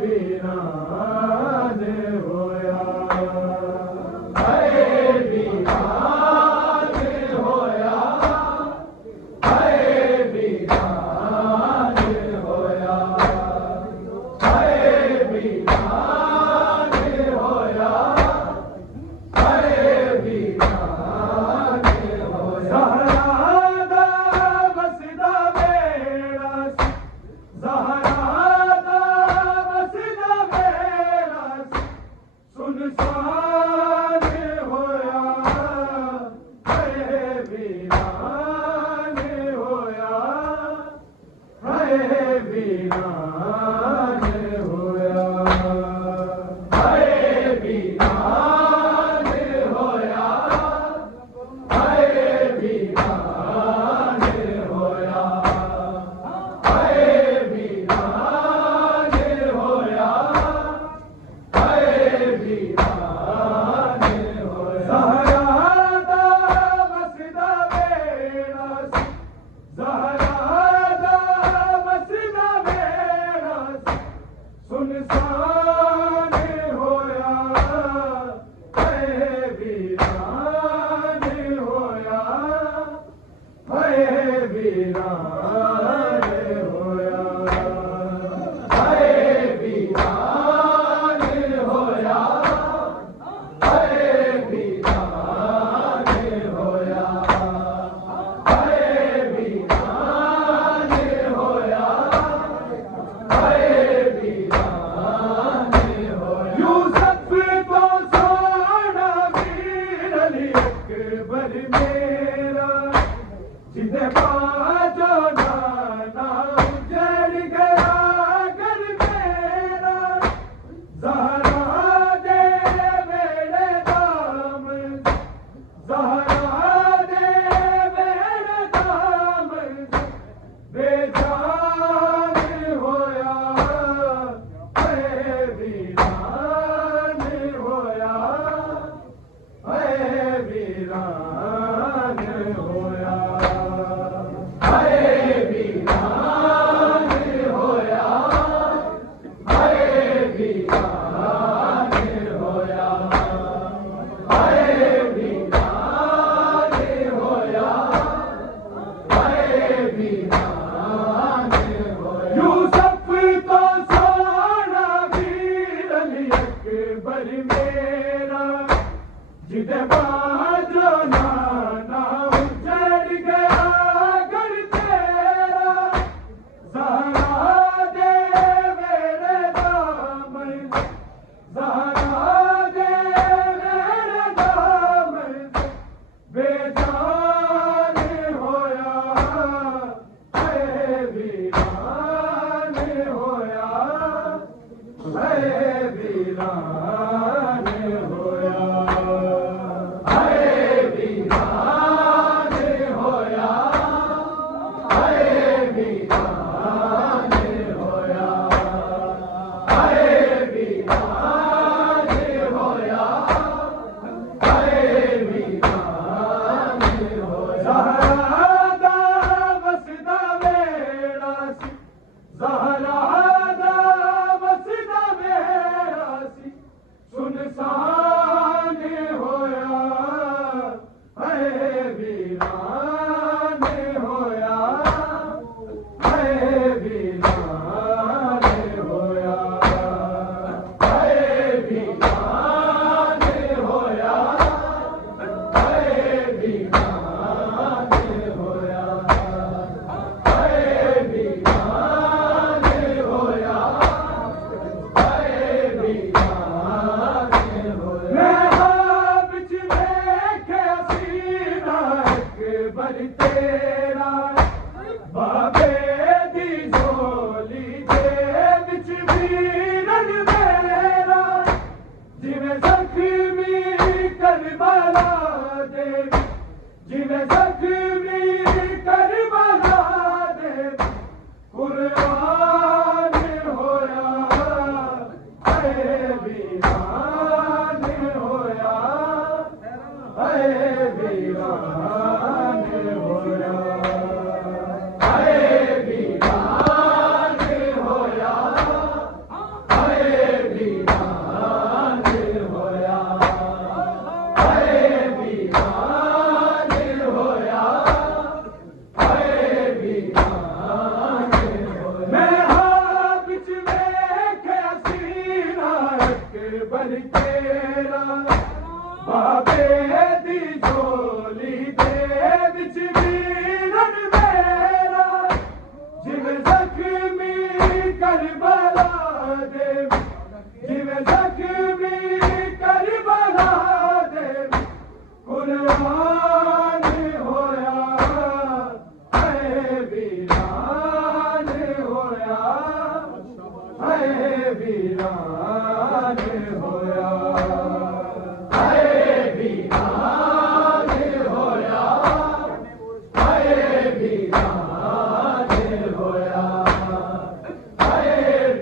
वीरान होया हाय वीरान होया हाय वीरान होया हाय वीरान होया हाय वीरान होया ज़हरा बसदा मेरा ज़हरा बसदा मेरा सुनसान होया हाय वीरान होया हाय वीरान होया हाय वीरान होया हाय वीरान होया हाय वीरान होया हाय वीरान होया ज़हरा बसदा मेरा ज़हरा बसदा मेरा सुनसान होया हाय वीरान होया हाय वीरान होया हाय वीरान होया हाय वीरान होया हाय वीरान होया हाय वीरान होया यूसुफ तो सोना वीर अली अकबर मेरा जिन्हें बाजो नाना उजड़ गया घर मेरा ज़हरा दे मेरे दाम ज़हरा दे मेरे दाम बेजान होया हाय वीरान होया हाय वीरान होया हाय वीरान होया हाय वीरान होया हाय वीरान होया हाय वीरान होया यूसुफ तो सोना वीर अली अकबर मेरा जिन्हें बाजो नाना उजड़ गया घर तेरा ज़हरा दे मेरे दामन ज़हरा दे मेरे दामन बेजान होया हाय वीरान होया हाय वीरान होया हाय वीरान होया हाय वीरान होया हाय वीरान होया हाय वीरान होया ज़हरा बसदा मेरा ज़हरा बसदा मेरा सुनसान होया हाय वीरान होया हाय वीरान होया हाय वीरान होया हाय वीरान होया हाय वीरान होया हाय वीरान होया बिच देखे सीना अकबर तेरा बाबे दी झोली दे बिच वीरन मेरा जिवें ज़ख्मी करबला दे जिवें ज़ख्मी करबला दे कुर्बान होया हाय वीरान होया हाय वीरान होया हाय वीरान होया हाय तेरा बाबे दी झोली दे विच वीरन मेरा जिवें जख्मी करबला दे जिवें जख्मी करबला दे कुर्बान होया है वीरान होया है वीरान होया है वीरान होया है वीरान होया है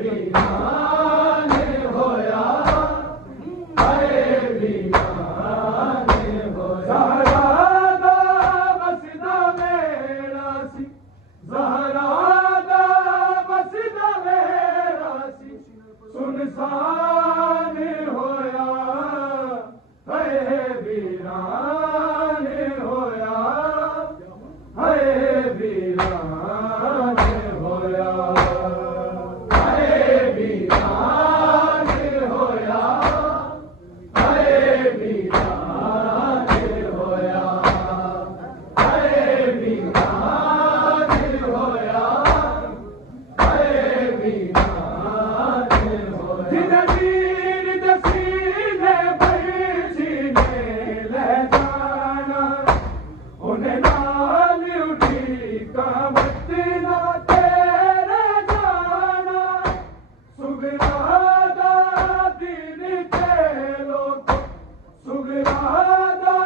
वीरान होया है वीरान होया ज़हरा दा वसदा मेरा सी सुनसान होया है वीरान होया है वीरान होया है वीरान होया है वीरान होया है वीरान होया है वीरान होया वीर दसीने बरसीने ले जाना उन्हें नाल उठी कामत ना तेरे जाना सुगरादा दीन के लोग सुगरादा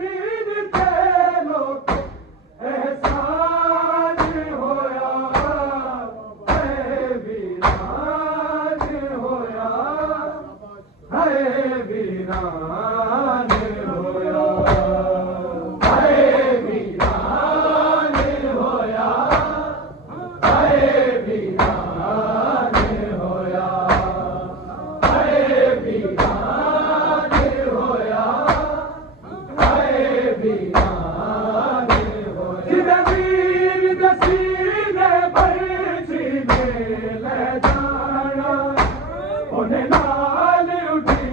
दीन के लोग एहसान होया है वीरान होया है वीरान होया है वीरान होया है वीरान होया है वीरान होया है वीरान होया वीर दसीने बरसीने ले जाना उन्हें नाल उठी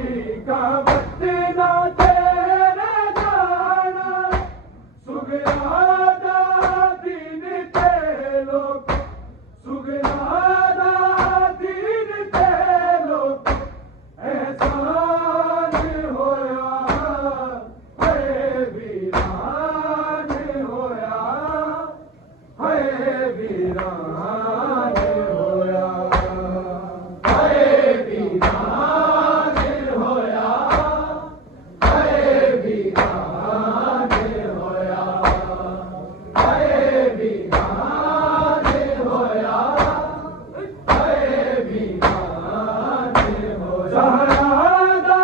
कामत ना तेरे जाना सुगरादा दीन के लोग सुगरादा दीन के लोग एहसान होया है वीरान होया है वीरान होया है वीरान होया है वीरान होया है वीरान होया है वीरान होया ज़हरा दा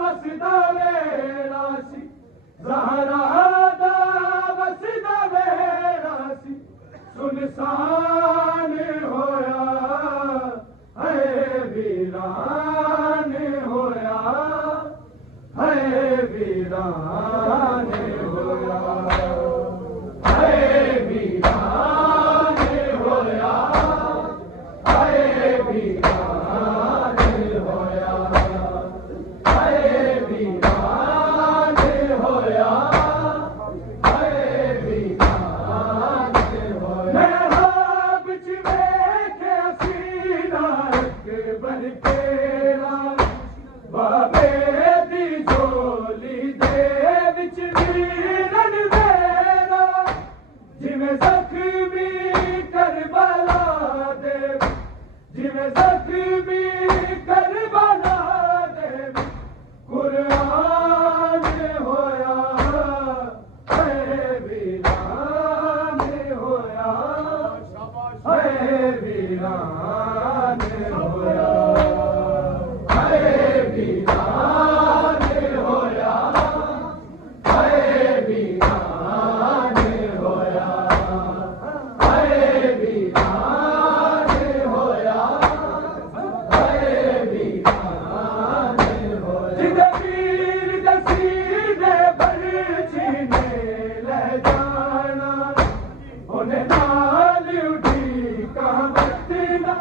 वसदा मेरा सी ज़हरा दा वसदा मेरा सी सुनसान होया है वीरान होया है वीरान होया है वीरान होया है वीरान होया है वीरान होया है वीरान होया मैं बिच वेखे सीना अकबर तेरा बाबे दी झोली दे विच वीरन मेरा जिवें जख्मी करबला दे जिवें जख्मी करबला दे कुर्बान होया है वीरान होया है वीरान होया है वीरान होया है वीरान होया है वीरान होया है वीरान होया जिदे वीर दसीने बरसीने ले जाना उन्हें नाल उठी कामत ना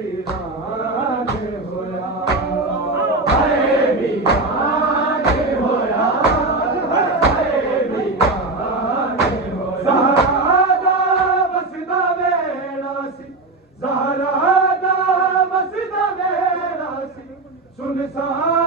वीरान होया हाय वीरान होया हाय वीरान होया ज़हरा दा वसदा वेड़ा सी ज़हरा दा वसदा वेड़ा सी सुनसान